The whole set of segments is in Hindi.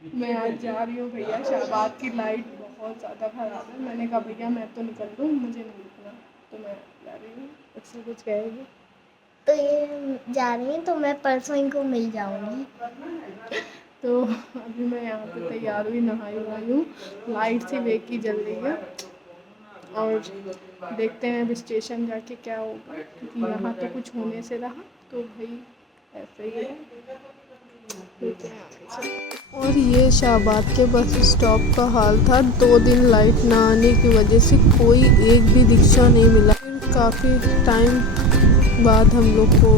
मैं आज जा रही हूँ भैया, शाहबाद की लाइट बहुत ज़्यादा ख़राब है। मैंने कहा भैया मैं तो निकल रही हूँ, मुझे नहीं रुकना, तो मैं जा रही हूँ। उससे कुछ कहेगी तो ये जा रही हैं तो मैं परसों इनको मिल जाऊंगी। तो अभी मैं यहाँ पे तैयार हुई, नहाई वहाई हूँ, लाइट सी वे की जल रही है और देखते हैं अब स्टेशन जाके क्या होगा, क्योंकि यहाँ तो कुछ होने से रहा तो भाई ऐसे ही है। देखते हैं आगे से। और ये शाहबाद के बस स्टॉप का हाल था। 2 दिन लाइट ना आने की वजह से कोई एक भी रिक्शा नहीं मिला। फिर काफ़ी टाइम बाद हम लोग को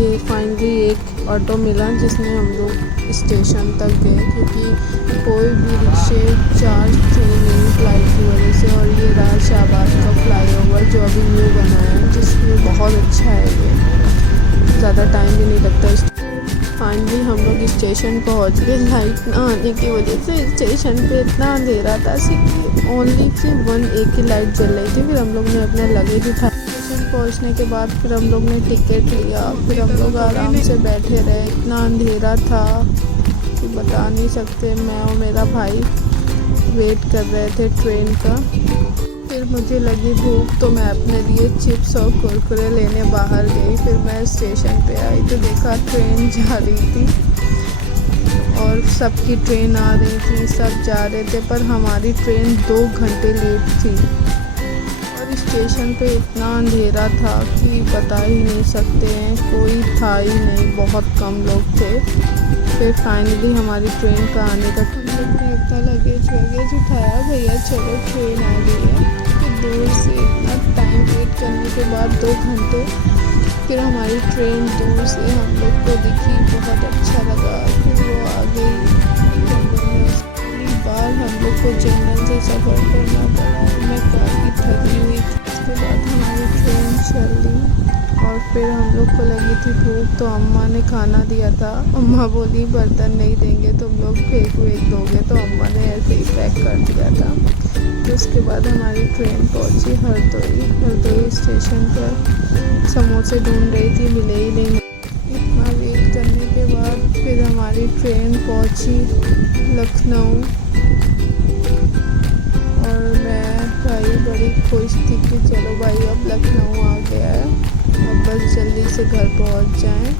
ये फाइनली एक ऑटो मिला जिसमें हम लोग स्टेशन तक गए, क्योंकि कोई भी रिक्शे चार्ज थे नहीं लाइट की वजह से। और ये रहा शाहबाद का फ्लाईओवर जो अभी न्यू बना है, जिसमें बहुत अच्छा है, ये ज़्यादा टाइम भी नहीं लगता। फाइनली हम लोग स्टेशन पहुंच गए। लाइट ना आने की वजह से स्टेशन पे इतना अंधेरा था, सिर्फ ओनली सिर्फ एक ही लाइट जल रही थी। फिर हम लोग ने अपना लगेज उठाया। स्टेशन पहुंचने के बाद फिर हम लोग ने टिकट लिया, फिर हम लोग आराम से बैठे रहे। इतना अंधेरा था कि बता नहीं सकते। मैं और मेरा भाई वेट कर रहे थे ट्रेन का। फिर मुझे लगी भूख तो मैं अपने लिए चिप्स और कुरकुरे लेने बाहर गई। फिर मैं स्टेशन पे आई तो देखा ट्रेन जा रही थी और सबकी ट्रेन आ रही थी, सब जा रहे थे, पर हमारी ट्रेन 2 घंटे लेट थी। और स्टेशन पे इतना अंधेरा था कि बता ही नहीं सकते हैं, कोई था ही नहीं, बहुत कम लोग थे। फिर फाइनली हमारी ट्रेन का आने का हम लोग ने अपना लगेज वगैज उठाया, भैया चलो ट्रेन आ गई है। फिर दूर से इतना टाइम वेट करने के बाद 2 घंटे फिर हमारी ट्रेन दूर से हम लोग को दिखी, बहुत अच्छा लगा। फिर वो आ गई। पहली बार हम लोग को जनरल से सफ़र करना पड़ा, मैं काफ़ी थकी हुई थी। उसके बाद हमारी ट्रेन चली और फिर हम लोग को लगी थी भूख, तो अम्मा ने खाना दिया था। अम्मा बोली बर्तन नहीं देंगे, तुम लोग फेंक वेंक दोगे, तो अम्मा ने ऐसे ही पैक कर दिया था। तो उसके बाद हमारी ट्रेन पहुंची हरदोई स्टेशन पर। समोसे ढूंढ रही थी, मिले ही नहीं। इतना वेट करने के बाद फिर हमारी ट्रेन पहुंची लखनऊ। और मैं भाई बड़ी खुश थी कि चलो भाई अब लखनऊ आ गया है, अब बस जल्दी से घर पहुंच जाएं।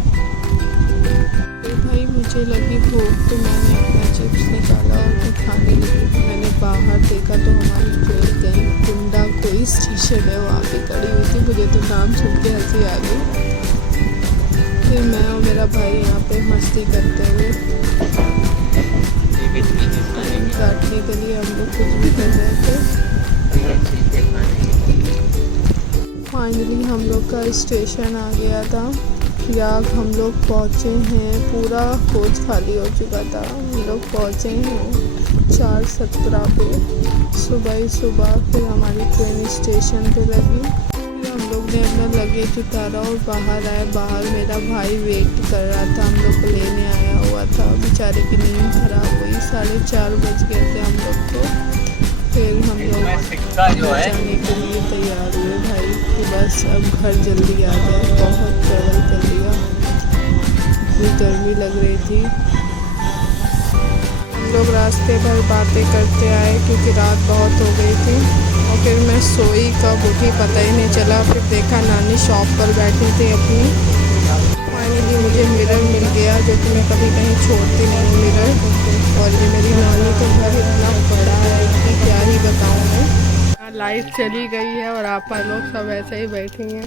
फिर भाई मुझे लगी भूख तो मैंने अपना चिप्स निकाला और मैं खाने लगी। मैंने बाहर देखा तो हमारी ट्रेन कहीं कुंडा कोई स्टेशन है वहाँ पे खड़ी हुई थी। मुझे तो नाम सुन के हंसी आ गई। फिर मैं और मेरा भाई यहाँ पे मस्ती करते हुए टाइम काटने के लिए हम लोग कुछ भी कर रहे थे। फाइनली हम लोग का स्टेशन आ गया था। याग हम लोग पहुँचे हैं, पूरा कोच खाली हो चुका था। हम लोग पहुँचे हैं 4:17 पे सुबह ही सुबह। फिर हमारी ट्रेन स्टेशन पे लगी। फिर हम लोग ने अपना लगेज उतारा और बाहर आए। बाहर मेरा भाई वेट कर रहा था, हम लोग को लेने आया हुआ था। बेचारे की नींद खराब हुई, 4:30 बज गए थे हम लोग को। फिर हम लोग जाने के लिए तैयार हुए भाई कि बस अब घर जल्दी आ जाए। बहुत ट्रैवल कर लिया, इतनी गर्मी लग रही थी। हम लोग रास्ते भर बातें करते आए क्योंकि रात बहुत हो गई थी। और फिर मैं सोई कब उठी पता ही नहीं चला। फिर देखा नानी शॉप पर बैठी थी अपनी। फाइनली मुझे मिरर मिल गया, जो कि मैं कभी कहीं छोड़ती नहीं हूँ मिरर। और ये मेरी नानी का घर इतना बड़ा है कि क्या ही बताऊँ मैं। लाइट चली गई है और आप लोग सब ऐसे ही बैठे हैं।